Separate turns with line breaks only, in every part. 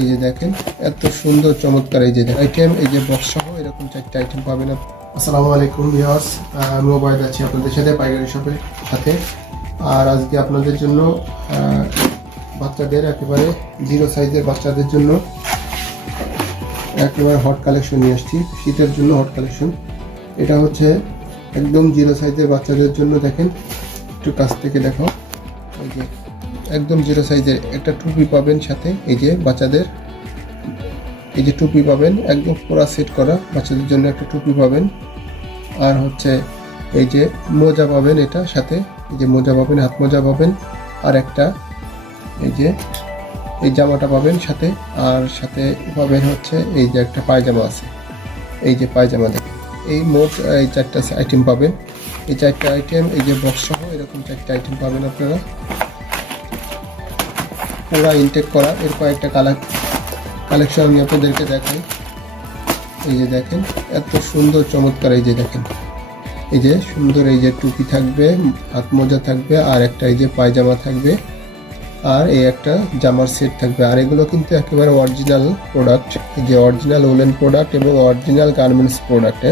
এই যে দেখেন, এত সুন্দর, চমৎকার এই যে আইটেম এই যে বক্স সহ এরকম চারটে আইটেম পাবেন আসসালামু আলাইকুম ভিউয়ার্স আমি মোবাইল আছি আপনাদের সাথে, পাইকারি শপের সাথে। আর আজকে আপনাদের জন্য বাচ্চাদের একেবারে জিরো সাইজের বাচ্চাদের জন্য একেবারে হট কালেকশন নিয়ে আসছি। শীতের জন্য হট কালেকশন এটা হচ্ছে একদম জিরো সাইজের বাচ্চাদের জন্য, দেখেন। একটু কাছ থেকে দেখো। এই যে একদম জিরো সাইজের একটা টুপি পাবেন সাথে, এই যে বাচ্চাদের। এই যে টুপি পাবেন, একদম পুরা সেট করা বাচ্চাদের জন্য একটা টুপি পাবেন। আর হচ্ছে এই যে মোজা পাবেন এটা সাথে, এই যে মোজা পাবেন, হাত মোজা পাবেন। আর একটা এই যে, এই জামাটা পাবেন সাথে। আর সাথে পাবেন হচ্ছে এই যে একটা পায়জামা আছে। এই যে পায়জামা দেখেন, এই মোট, এই চারটা আইটেম পাবেন। এই চারটা আইটেম এই যে বক্স সহ এরকম চারটা আইটেম পাবেন আপনারা। পুরা ইনটেক করা। এর কয়েকটা কালার কালেকশন আমি আপনাদেরকে দেখাই। এই যে দেখেন, এত সুন্দর, চমৎকার এই যে দেখেন। এই যে সুন্দর এই যে টুপি থাকবে, হাত মোজা থাকবে, আর একটা এই যে পায়জামা থাকবে, আর এই একটা জামার সেট থাকবে। আর এগুলো কিন্তু একেবারে অরিজিনাল প্রোডাক্ট এই যে অরিজিনাল ওলেন প্রোডাক্ট এবং অরিজিনাল গার্মেন্টস প্রোডাক্ট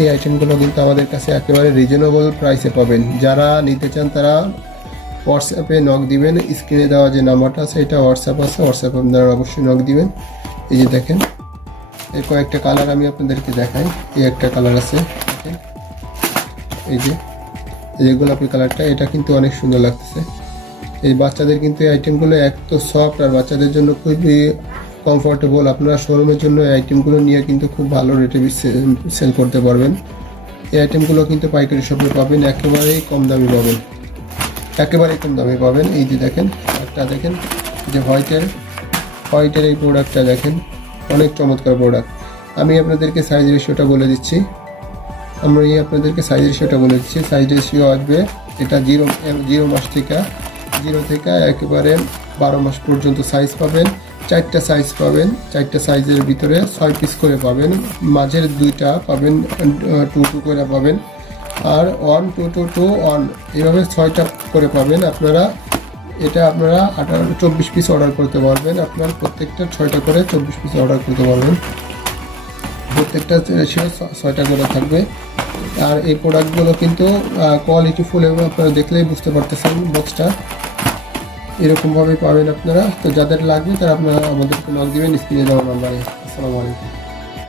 এই আইটেমগুলো কিন্তু আমাদের কাছে একেবারে রিজনেবল প্রাইসে পাবেন। যারা নিতে চান তারা হোয়াটসঅ্যাপে নক দিবেন স্ক্রিনে দেওয়া যে নাম্বারটা আছে, এটা হোয়াটসঅ্যাপ আছে, হোয়াটসঅ্যাপে আপনারা অবশ্যই নক দিবেন। এই যে দেখেন এর কয়েকটা কালার আমি আপনাদেরকে দেখাই। এই একটা কালার আছে এই যে এই যে গোলাপি কালারটা এটা কিন্তু অনেক সুন্দর লাগতেছে। এই বাচ্চাদের কিন্তু এই আইটেমগুলো এক তো সফট আর বাচ্চাদের জন্য খুবই কমফোর্টেবল আপনারা শোরুমের জন্য এই আইটেমগুলো নিয়ে কিন্তু খুব ভালো রেটে সেল করতে পারবেন। এই আইটেমগুলো কিন্তু পাইকারি শপে পাবেন, একেবারেই কম দামে পাবেন। একেবারেই কম দামে পাবেন। এই যে দেখেন, একটা দেখেন যে হোয়াইটের হোয়াইটের এই প্রোডাক্টটা দেখেন, অনেক চমৎকার প্রোডাক্ট আমি আপনাদেরকে সাইজ রেশিওটা বলে দিচ্ছি। আমরা এই আপনাদেরকে সাইজ রেশিওটা বলে দিচ্ছি। সাইজ রেশিও আসবে, এটা জিরো জিরো মাস থেকে, জিরো থেকে একেবারে বারো মাস পর্যন্ত সাইজ পাবেন। চারটা সাইজ পাবেন, চারটা সাইজের ভিতরে ছয় পিস করে পাবেন। মাঝের দুইটা পাবেন টু টু করে পাবেন। আর one two two two one এইভাবে ছয়টা করে পাবেন আপনারা। এটা আপনারা আঠারো, চব্বিশ পিস অর্ডার করতে পারবেন। আপনার প্রত্যেকটা ছয়টা করে চব্বিশ পিস অর্ডার করতে পারবেন। প্রত্যেকটা রেশিও ছয়টা করে থাকবে। আর এই প্রোডাক্টগুলো কিন্তু কোয়ালিটি ফুল এবং আপনারা দেখলেই বুঝতে পারতেছেন বক্সটা এরকমভাবেই পাবেন আপনারা। তো যাদের লাগবে তারা আপনারা আমাদেরকে নক দিবেন স্ক্রিনে দেওয়া নাম্বারে আসসালামু আলাইকুম।